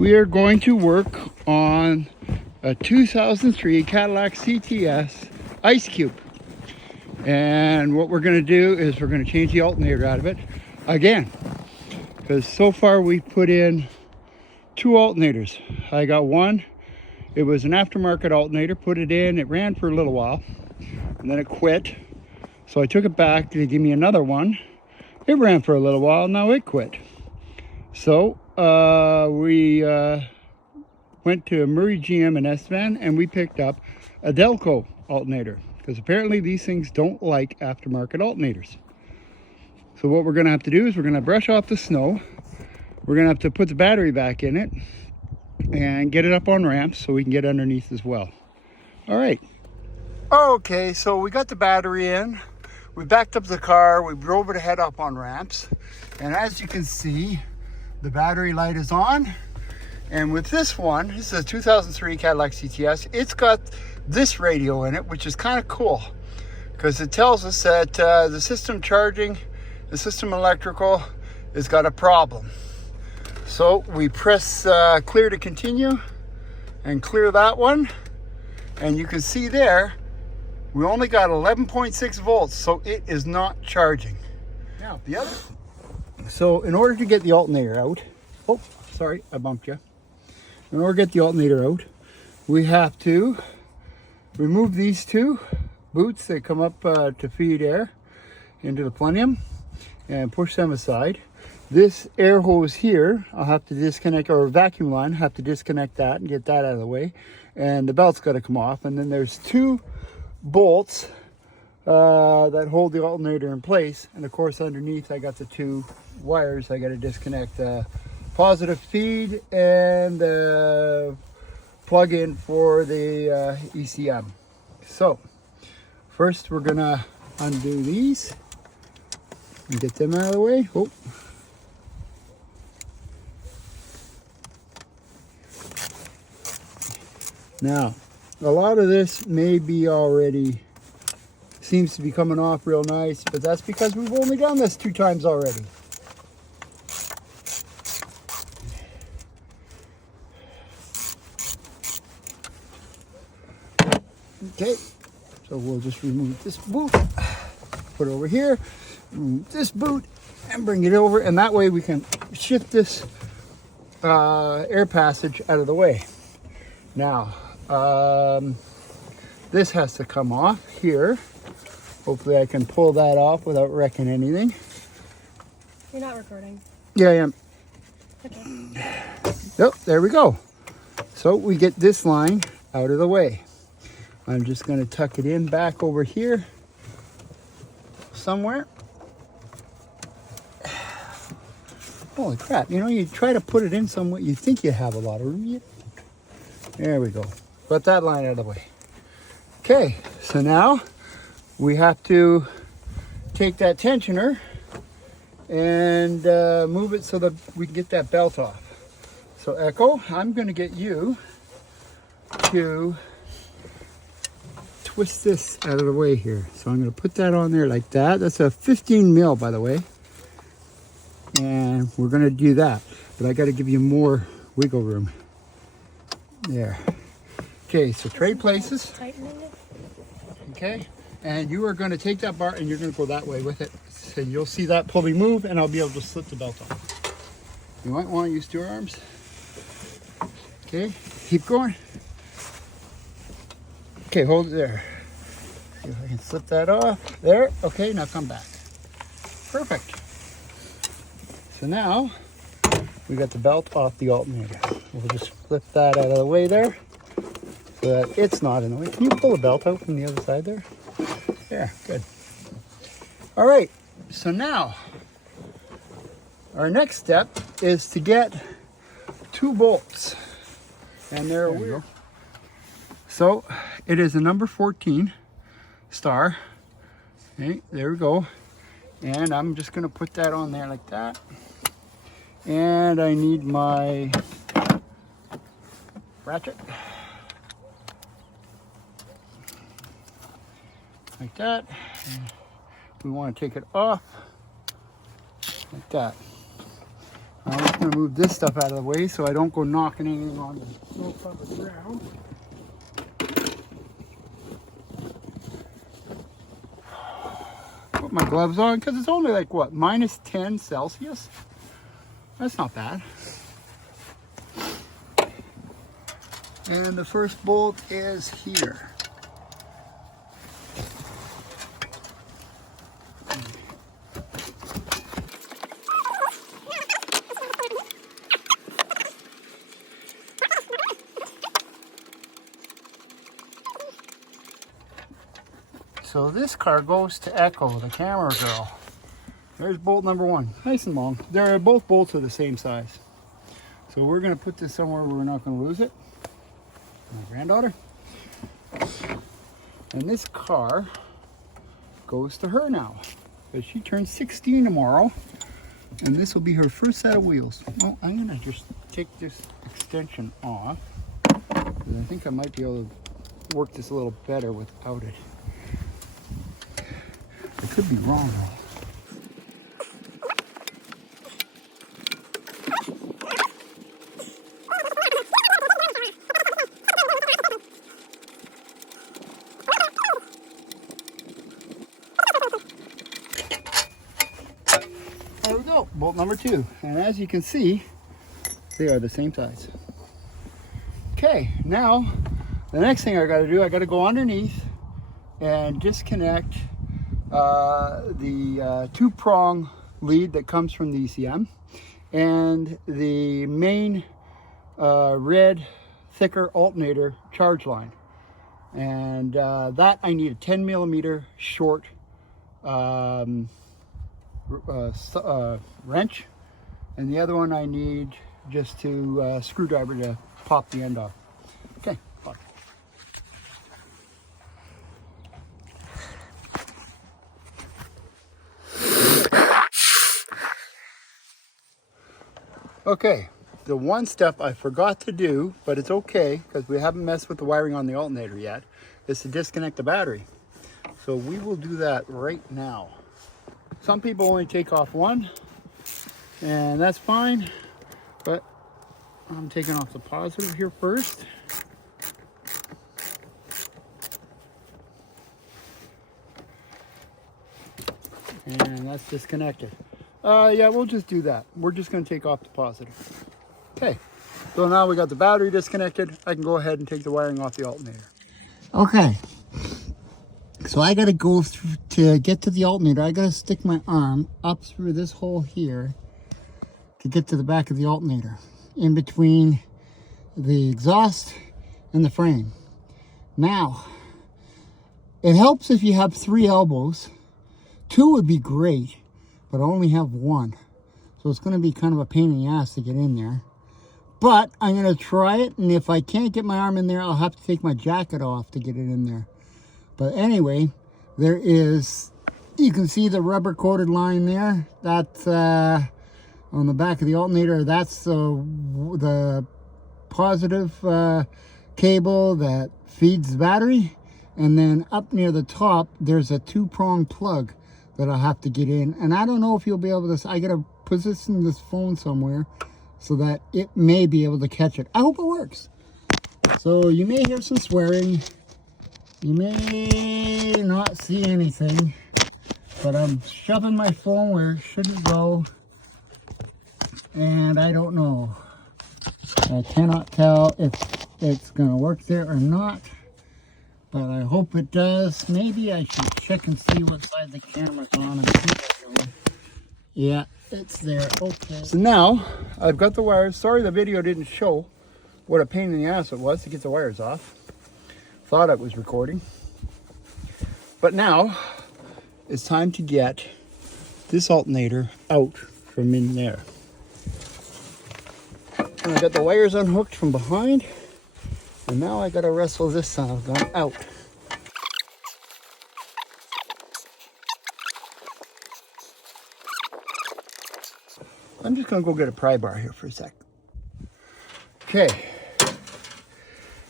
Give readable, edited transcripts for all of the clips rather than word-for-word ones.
we are going to work on a 2003 Cadillac CTS Ice Cube. And what we're going to do is we're going to change the alternator out of it again. Because so far we've put in 2 alternators. I got one. It was an aftermarket alternator, put it in, it ran for a little while, and then it quit. So I took it back to give me another one. It ran for a little while, now it quit. So we went to Murray GM in Estevan and we picked up a Delco alternator, because apparently these things don't like aftermarket alternators. So what we're gonna have to do is we're gonna brush off the snow. We're gonna have to put the battery back in it and get it up on ramps so we can get underneath as well. All right. Okay, so we got the battery in. We backed up the car. We drove it ahead up on ramps. And as you can see, the battery light is on. And with this one, this is a 2003 Cadillac CTS. It's got this radio in it, which is kind of cool because it tells us that the system charging, the system electrical has got a problem. So we press clear to continue and clear that one. And you can see there, we only got 11.6 volts, so it is not charging. Now, the other. So in order to get the alternator out, oh, sorry, I bumped you. In order to get the alternator out, we have to remove these 2 boots that come up to feed air into the plenum and push them aside. This air hose here, I'll have to disconnect, or vacuum line, have to disconnect that and get that out of the way. And the belt's got to come off. And then there's 2 bolts that hold the alternator in place. And of course, underneath, I got the 2 wires I got to disconnect. Positive feed and plug in for the ECM. So, first we're gonna undo these and get them out of the way. Oh. Now, a lot of this may be already, seems to be coming off real nice, but that's because we've only done this 2 times already. Okay, so we'll just remove this boot, put it over here, remove this boot, and bring it over, and that way we can shift this air passage out of the way. Now, this has to come off here. Hopefully I can pull that off without wrecking anything. You're not recording. Yeah, I am. Okay. Oh, there we go. So we get this line out of the way. I'm just going to tuck it in back over here somewhere. Holy crap, you know, you try to put it in somewhere, you think you have a lot of room. There we go. Got that line out of the way. Okay, so now we have to take that tensioner and move it so that we can get that belt off. So Echo, I'm going to get you to twist this out of the way here. So I'm going to put that on there like that. That's a 15 mil, by the way. And we're going to do that. But I got to give you more wiggle room. There. Okay, so trade places. Okay, and you are going to take that bar and you're going to go that way with it. So you'll see that pulley move and I'll be able to slip the belt off. You might want to use 2 arms. Okay, keep going. Okay, hold it there. See if I can slip that off. There, okay, now come back. Perfect. So now, we got the belt off the alternator. We'll just flip that out of the way there, so that it's not in the way. Can you pull the belt out from the other side there? Yeah, good. All right, so now, our next step is to get 2 bolts. And there we go. So it is a number 14 star. Okay, there we go. And I'm just going to put that on there like that. And I need my ratchet. Like that. And we want to take it off like that. I'm just going to move this stuff out of the way so I don't go knocking anything on the snow-covered ground. Put my gloves on because it's only like what, minus 10 Celsius? That's not bad. And the first bolt is here. So this car goes to Echo, the camera girl. There's bolt number one, nice and long. Both bolts are the same size. So we're gonna put this somewhere where we're not gonna lose it. My granddaughter. And this car goes to her now, because she turns 16 tomorrow, and this will be her first set of wheels. Well, I'm gonna just take this extension off, because I think I might be able to work this a little better without it. I could be wrong though. There we go, bolt number two. And as you can see, they are the same size. Okay, now the next thing I gotta do, I gotta go underneath and disconnect the two-prong lead that comes from the ECM and the main red thicker alternator charge line. And that I need a 10 millimeter short wrench, and the other one I need just to screwdriver to pop the end off. Okay, fine. Okay, the one step I forgot to do, but it's okay because we haven't messed with the wiring on the alternator yet, is to disconnect the battery. So we will do that right now. Some people only take off one, and that's fine, but I'm taking off the positive here first. And that's disconnected. Yeah, we'll just do that. We're just going to take off the positive. Okay, so now we got the battery disconnected. I can go ahead and take the wiring off the alternator. Okay, so I got to go through to get to the alternator. I got to stick my arm up through this hole here to get to the back of the alternator, in between the exhaust and the frame. Now, it helps if you have 3 elbows. 2 would be great, but I only have 1. So it's going to be kind of a pain in the ass to get in there. But I'm going to try it, and if I can't get my arm in there, I'll have to take my jacket off to get it in there. But anyway, there is, you can see the rubber coated line there. That's on the back of the alternator. That's the positive cable that feeds the battery. And then up near the top, there's a 2-prong plug that I'll have to get in. And I don't know if you'll be able to, I gotta position this phone somewhere so that it may be able to catch it. I hope it works. So you may hear some swearing. You may not see anything, but I'm shoving my phone where it shouldn't go. And I don't know. I cannot tell if it's gonna work there or not. But I hope it does. Maybe I should check and see what side the camera's on and see what's going. Yeah, it's there. Okay. So now I've got the wires. Sorry the video didn't show what a pain in the ass it was to get the wires off. Thought it was recording. But now it's time to get this alternator out from in there. And I got the wires unhooked from behind. And now I gotta wrestle this son of a gun out. I'm just gonna go get a pry bar here for a sec. Okay.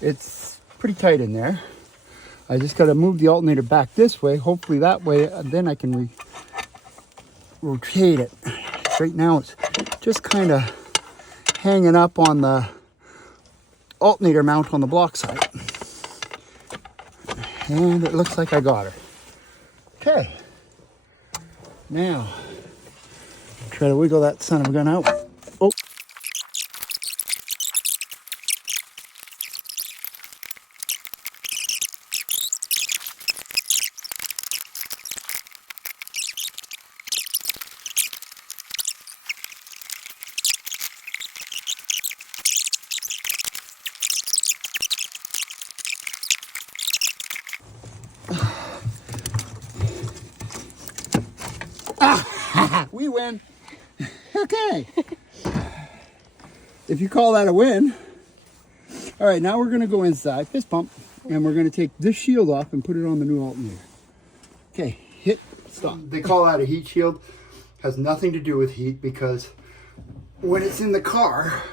It's pretty tight in there. I just gotta move the alternator back this way. Hopefully that way, then I can rotate it. box. Right now it's just kind of hanging up on the alternator mount on the block side. And it looks like I got her. Okay. Now, try to wiggle that son of a gun out. Oh. We win. Okay. If you call that a win. All right, now we're going to go inside, fist pump, and we're going to take this shield off and put it on the new alternator. Okay, hit stop. They call that a heat shield. Has nothing to do with heat because when it's in the car,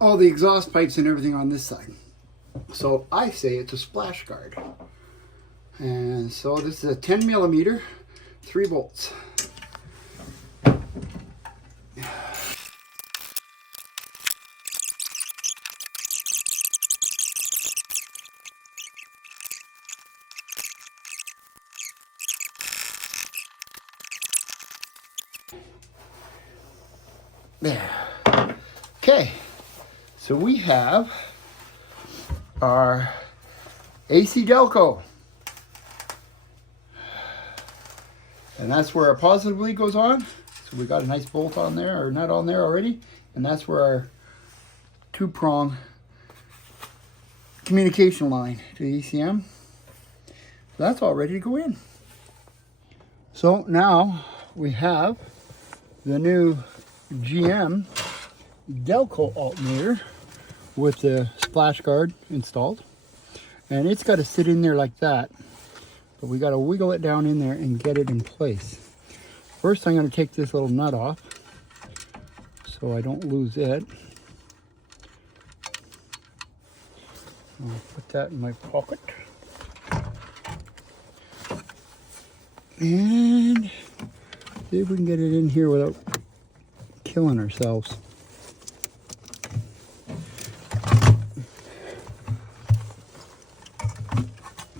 all the exhaust pipes and everything on this side. So I say it's a splash guard. And so this is a 10 millimeter, 3 bolts. There. Okay, so we have our AC Delco. And that's where our positive lead goes on. So we got a nice bolt on there, or nut on there already. And that's where our 2-prong communication line to the ECM. So that's all ready to go in. So now we have the new GM Delco alternator with the splash guard installed, and it's got to sit in there like that, but we got to wiggle it down in there and get it in place. First I'm going to take this little nut off so I don't lose it. I'll put that in my pocket and see if we can get it in here without killing ourselves.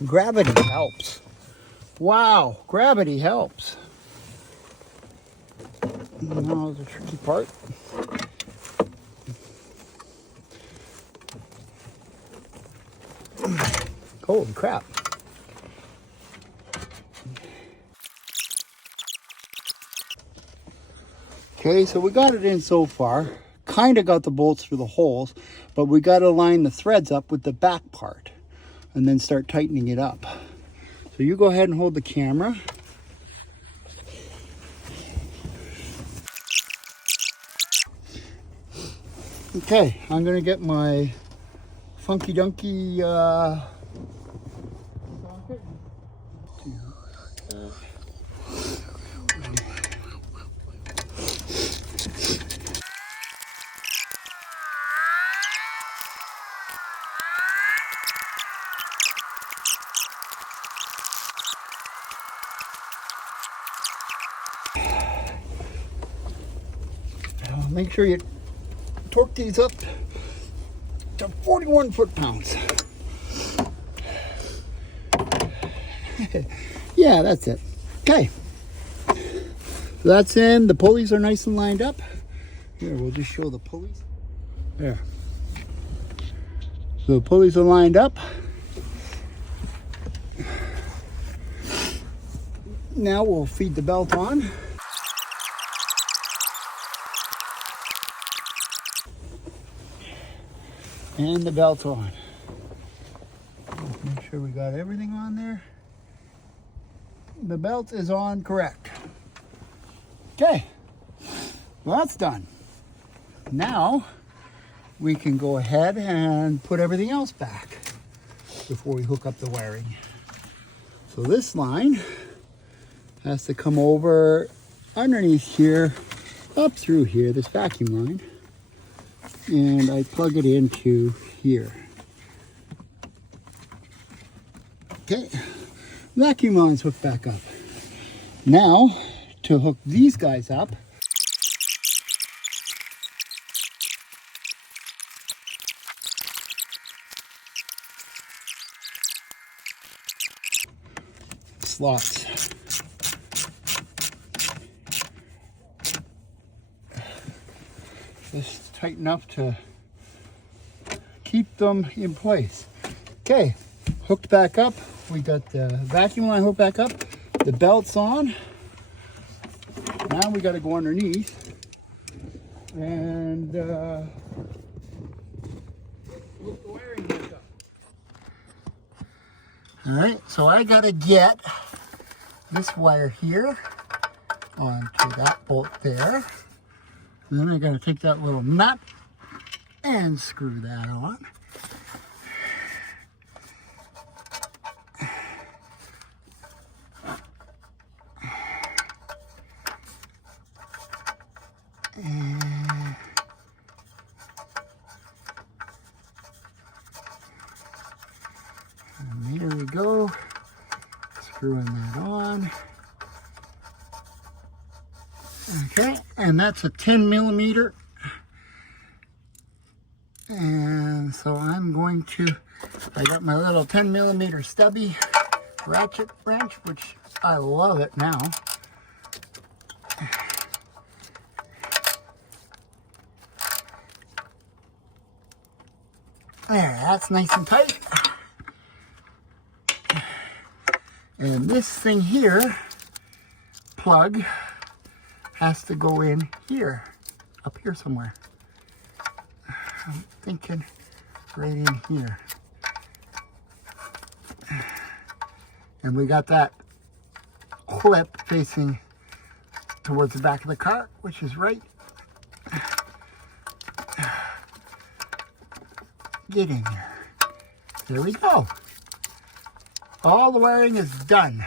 Gravity helps. Wow, gravity helps. Now the tricky part. Holy crap. Okay, so we got it in so far. Kind of got the bolts through the holes, but we got to line the threads up with the back part and then start tightening it up. So you go ahead and hold the camera. Okay, I'm going to get my funky dunky socket. Make sure you torque these up to 41 foot-pounds. Yeah, that's it. Okay. So that's in. The pulleys are nice and lined up. Here, we'll just show the pulleys. There. So the pulleys are lined up. Now we'll feed the belt on. And the belt on. Make sure we got everything on there. The belt is on correct. Okay, well that's done. Now we can go ahead and put everything else back before we hook up the wiring. So this line has to come over underneath here, up through here, this vacuum line. And I plug it into here. Okay, vacuum line's hooked back up. Now, to hook these guys up, slots. Just tight enough to keep them in place. Okay, hooked back up. We got the vacuum line hooked back up. The belt's on. Now we got to go underneath and hook the wiring back up. All right, so I got to get this wire here onto that bolt there. And then I got to take that little nut and screw that on. And there we go. Screwing that on. Okay, and that's a 10 millimeter. And so I'm going to, I got my little 10 millimeter stubby ratchet wrench, which I love it now. There, that's nice and tight. And this thing here, plug, has to go in here, up here somewhere. I'm thinking right in here. And we got that clip facing towards the back of the car, which is right. Get in here. There we go. All the wiring is done.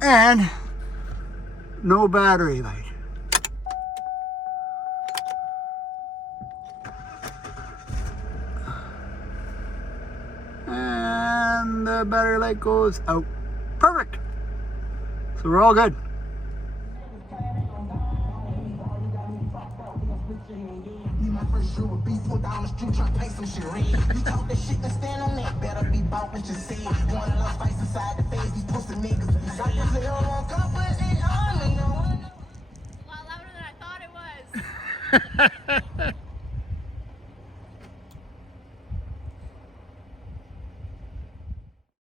And no battery light. And the battery light goes out. Perfect. So we're all good. A lot louder than I thought it was.